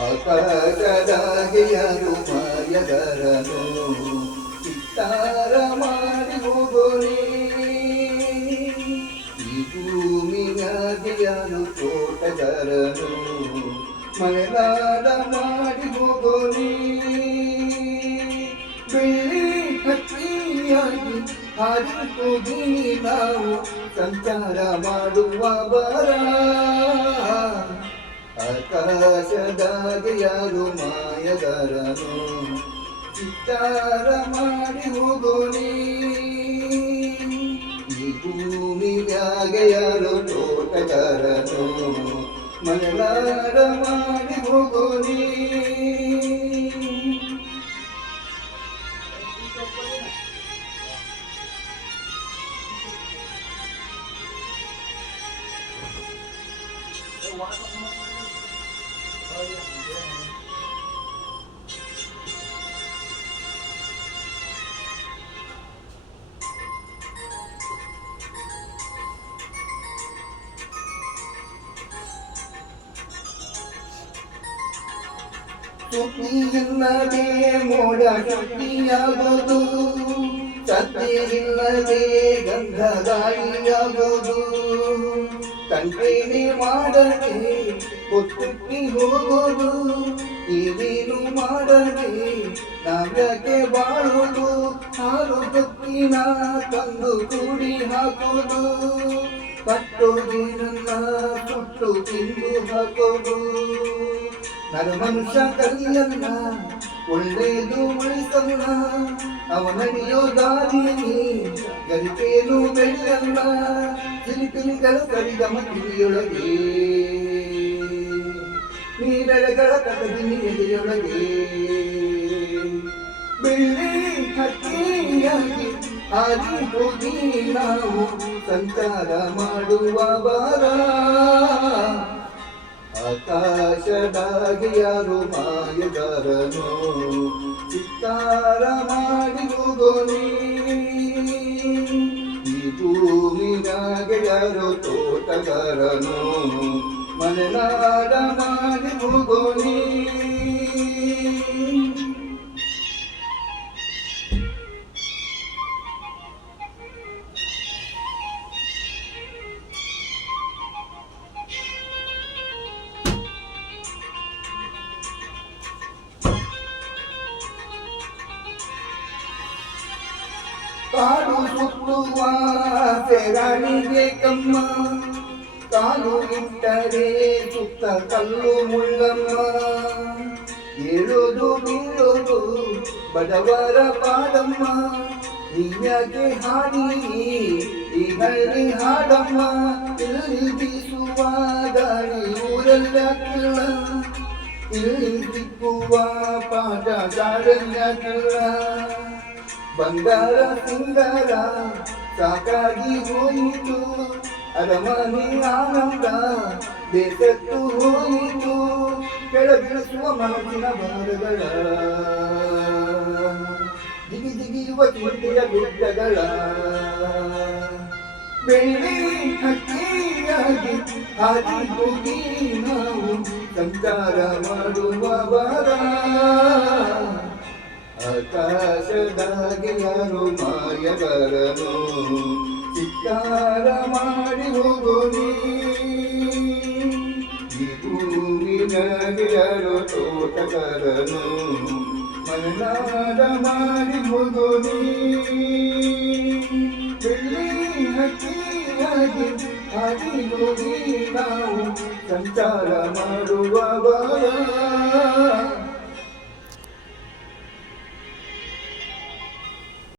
ಆಕಾಶದಾಗೆ ಯಾರು ಮಾಯಗಾರನು ಚಿತ್ತಾರ ಮಾಡಿ ಹೋಗೋನೆ ಈ ಭೂಮಿಯಾಗೆ ಯಾರು ತೋಟಗಾರನು ಮಲೆನಾಡ ಮಾಡಿ ಹೋಗೋನೆ ಬೆಳ್ಳಿ ಹಕ್ಕಿಯಾಗಿ ಹಾರಿ ಹೋಗಿ ನಾವು ಸಂಚಾರ ಮಾಡುವ ಬರ ಆಕಾಶದಾಗೆ ಯಾರು ಮಾಯಗಾರನು ಚಿತ್ತಾರ ಮಾಡಿ ಹೋಗೋನೆ ಈ ಭೂಮಿಯಾಗೆ ಯಾರು ತೋಟಗಾರನು ಮಲೆನಾಡ ಮಾಡಿ ಹೋಗೋನೆ ಸುದ್ದಿಯಿಲ್ಲದೆ ಮೋಡ ಶುದ್ಧಿಯಾಗೋದು ಸತ್ಯವಿಲ್ಲದೆ ಗಂಧ ಗಾಳಿಯಾಗೋದು ಕಂಟೇನೆ ಮಾಡದೆ ಗೊತ್ತುಟ್ಟಿ ಹೋಗೋದು ಏನೇನು ಮಾಡದೆ ನಾವ್ಯಾಕೆ ಬಾಳೋದು ಹಾಲು ಗೊತ್ತಿನ ತಂದು ಕೂಡಿ ಹಾಕೋದು ಕಟ್ಟೋಗಿ ನನ್ನ ಸುಟ್ಟು ತಿಂದು ಹಾಕೋದು ನನ್ನ ಮನುಷ್ಯ ಕಲಿಯಲ್ಲ ಒಳ್ಳೇದು ಉಳಿಸಲ್ಲ ಅವನಡಿಯೋ ದಾರಿಯಲ್ಲಿ ಗರಿಕೇನು ಬೆಳೆಯಲ್ಲ ಸಿರಿಪಿಲಿಗಳ ಕರಿಗಮ ಕಿವಿಯೊಳಗೆ ನೀರಳೆಗಳ ಕದಗಿ ಎದೆಯೊಳಗೆ ಬೆಳ್ಳಿ ಹಕ್ಕಿಯಾಗಿ ಹಾರಿ ಹೋಗಿ ನಾವು ಸಂಚಾರ ಮಾಡುವ ಬಾರ ಆಕಾಶದಾಗೆ ಯಾರು ಮಾಯಗಾರನು ಚಿತ್ತಾರ ಮಾಡಿ ಹೋಗೋನೆ ಈ ಭೂಮಿಯಾಗೆ ಯಾರು ತೋಟಗಾರನು ಮಲೆನಾಡ ಮಾಡಿ ಹೋಗೋನೆ ಕಾಡು ಸುತ್ತುವ ಸೆರಳಿಗೆ ಕಮ್ಮ ಕಾಲು ಇಟ್ಟರೆ ಸುತ್ತ ಕಲ್ಲು ಮುಳ್ಳಮ್ಮ ಏಳೋದು ಬೀಳೋದು ಬಡವರ ಪಾಡಮ್ಮ ನೀವ್ಯಾಕೆ ಹಾಡಿ ಈ ಹಳ್ಳಿ ಹಾಡಮ್ಮ ಇಲ್ಲಿ ಬೀಸುವ ಗಾಳಿ ಊರಲ್ಲಾಕಿಲ್ಲ ಇಲ್ಲಿ ಸಿಕ್ಕುವ ಪಾಠ ಶಾಲೆಯಾಕಿಲ್ಲ ಬಂಗಾರ ಸಿಂಗಾರ ಸಾಕಾಗಿ ಹೋಯಿತು ಅರಮನೆ ಆನಂದ ಬೇಸತ್ತು ಹೋಯಿತು ಕೆಳಗಿಳಿಸುವ ಮನಸ್ಸಿನ ಭಾರಗಳ ಜಿಗಿ ಜಿಗಿಯುವ ಚಿಂತೆಯ ಗುಡ್ಡಗಳ ಬೆಳ್ಳಿ ಹಕ್ಕಿಯಾಗಿ ಹಾರಿ ಹೋಗಿ ನಾವು ಸಂಚಾರ ಮಾಡುವ ಬಾರ ಆಕಾಶದಾಗೆ ಯಾರು ಮಾಯಗಾರನು ಚಿತ್ತಾರ ಮಾಡಿ ಹೋಗೋನೆ ಈ ಭೂಮಿಯಾಗೆ ಯಾರು ತೋಟಗಾರನು ಮಲೆನಾಡ ಮಾಡಿ ಹೋಗೋನೆ ಬೆಳ್ಳಿ ಹಕ್ಕಿಯಾಗಿ ಹಾರಿ ಹೋಗಿ ನಾವು ಸಂಚಾರ ಮಾಡುವ ಬಾರ